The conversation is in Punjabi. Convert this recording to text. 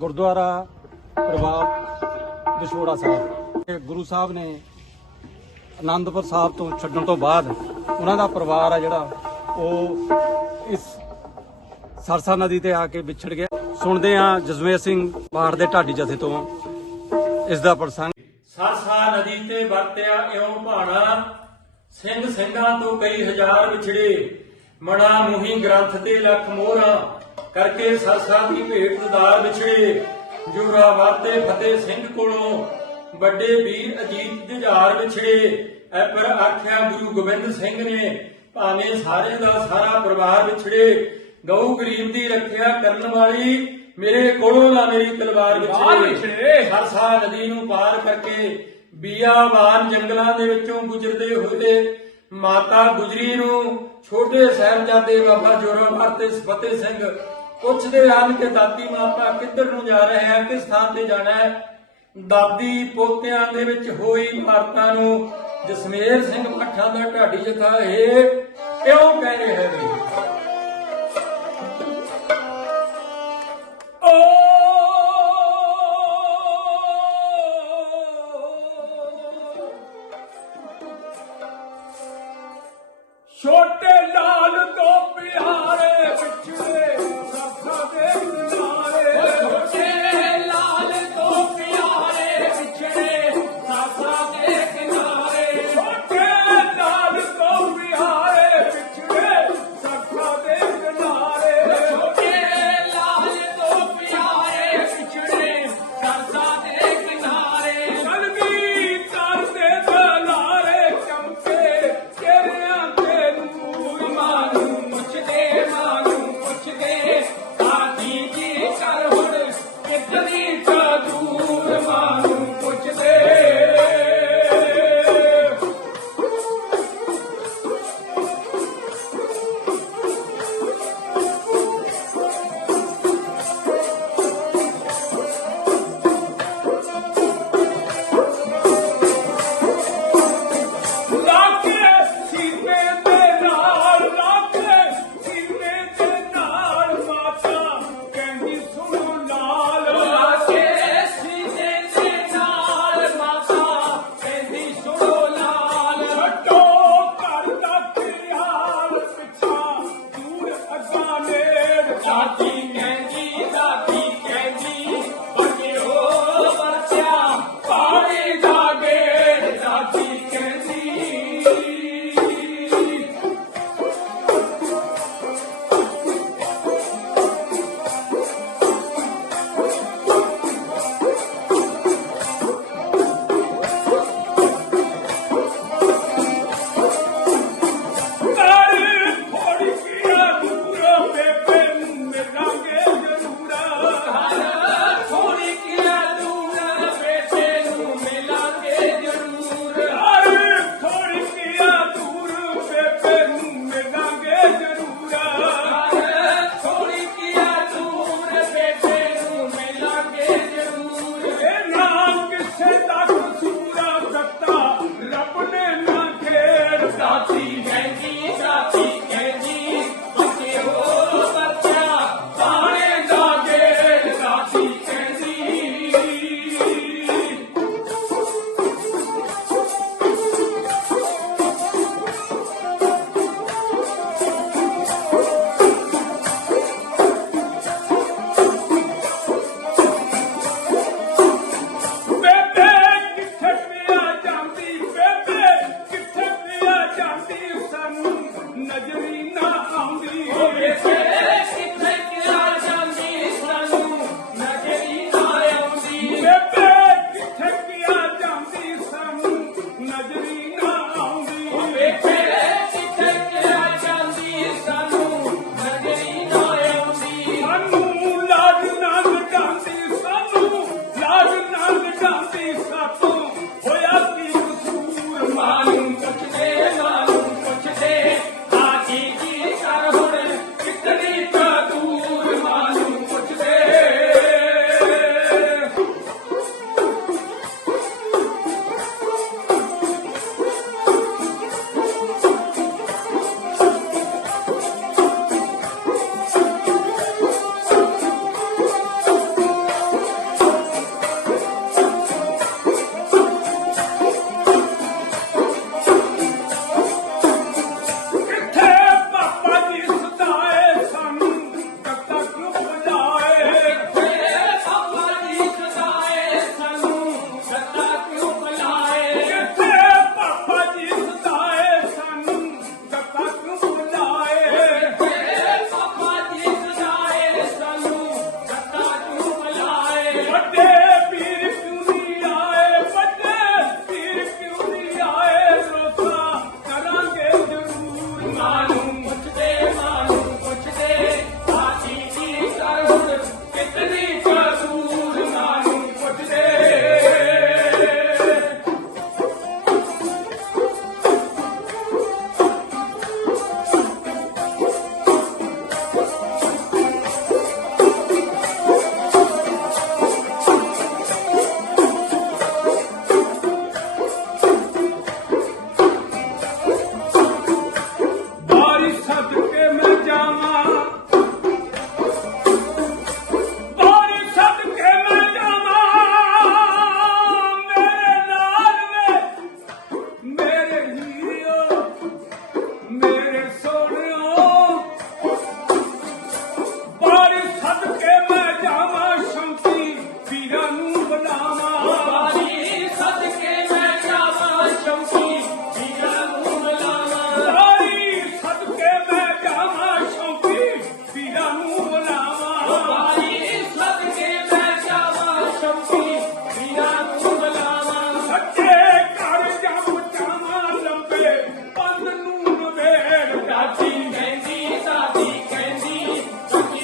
ਗੁਰਦੁਆਰਾ ਪ੍ਰਭਾਤ ਵਿਛੋੜਾ ਸਾਹਿਬ। ਗੁਰੂ ਸਾਹਿਬ ਨੇ ਆਨੰਦਪੁਰ ਸਾਹਿਬ ਤੋਂ ਛੱਡਣ ਤੋਂ ਬਾਅਦ ਉਹਨਾਂ ਦਾ ਪਰਿਵਾਰ ਆ ਜਿਹੜਾ, ਉਹ ਇਸ ਸਰਸਾ ਨਦੀ ਤੇ ਆ ਕੇ ਵਿਛੜ ਗਿਆ। ਸੁਣਦੇ ਆ ਜਸਮੇਰ ਸਿੰਘ ਬਾੜ ਦੇ ਢਾਡੀ ਜਥੇ ਤੋਂ ਇਸ ਦਾ ਪ੍ਰਸੰਗ। ਸਰਸਾ ਨਦੀ ਤੇ ਵਰਤਿਆ ਇਉਂ ਭਾਣਾ, ਸਿੰਘ ਸਿੰਘਾਂ ਤੋਂ ਕਈ ਹਜ਼ਾਰ ਵਿਛੜੇ। ਮਣਾ ਮੁਹੀ ਗ੍ਰੰਥ ਤੇ ਲੱਖ ਮੋਹਰਾਂ ਕਰਕੇ ਸਰਸਾ ਦੀ ਭੇਟ ਉਦਾਰ ਵਿਛੜੇ। ਜੁਰਾ ਵਾਤੇ ਫਤਿਹ ਸਿੰਘ ਕੋਲੋਂ ਵੱਡੇ ਵੀਰ ਅਜੀਤ ਜੁਝਾਰ ਵਿਛੜੇ। ਐ ਪਰ ਆਖਿਆ ਗੁਰੂ ਗੋਬਿੰਦ ਸਿੰਘ ਨੇ ਭਾਵੇਂ ਸਾਰੇ ਦਾ ਸਾਰਾ ਪਰਿਵਾਰ ਵਿਛੜੇ ਗਊ ਗਰੀਬ ਦੀ ਰੱਖਿਆ ਕਰਨ ਵਾਲੀ ਮੇਰੇ ਕੋਲੋਂ ਨਾ ਮੇਰੀ ਤਲਵਾਰ ਵਿਛੜੇ। ਸਰਸਾ ਨਦੀ ਨੂੰ ਪਾਰ ਕਰਕੇ ਬੀਆਬਾਨ ਜੰਗਲਾਂ ਦੇ ਵਿੱਚੋਂ ਗੁਜ਼ਰਦੇ ਹੋਏ ਮਾਤਾ ਗੁਜਰੀ ਨੂੰ ਛੋਟੇ ਸਾਹਿਬਜ਼ਾਦੇ ਬਾਬਾ ਜੋਰਾਵਰ ਤੇ ਫਤਿਹ ਸਿੰਘ ਪੁੱਛਦੇ ਹਨ ਕਿ ਦਾਦੀ ਮਾਪਾ ਕਿੱਧਰ ਨੂੰ ਜਾ ਰਹੇ ਹੈ ਕਿਸ ਥਾਂ ਤੇ ਜਾਣਾ ਹੈ? ਦਾਦੀ ਪੋਤਿਆਂ ਦੇ ਵਿੱਚ ਹੋਈ ਮਾਰਤਾ ਨੂੰ ਜਸਮੇਰ ਸਿੰਘ ਮੱਠਾ ਦਾ ਢਾਡੀ ਜਥਾ ਇਹ ਕਿਉਂ ਕਹਿ ਰਹੇ ਹੈ? ਓ नजरी ना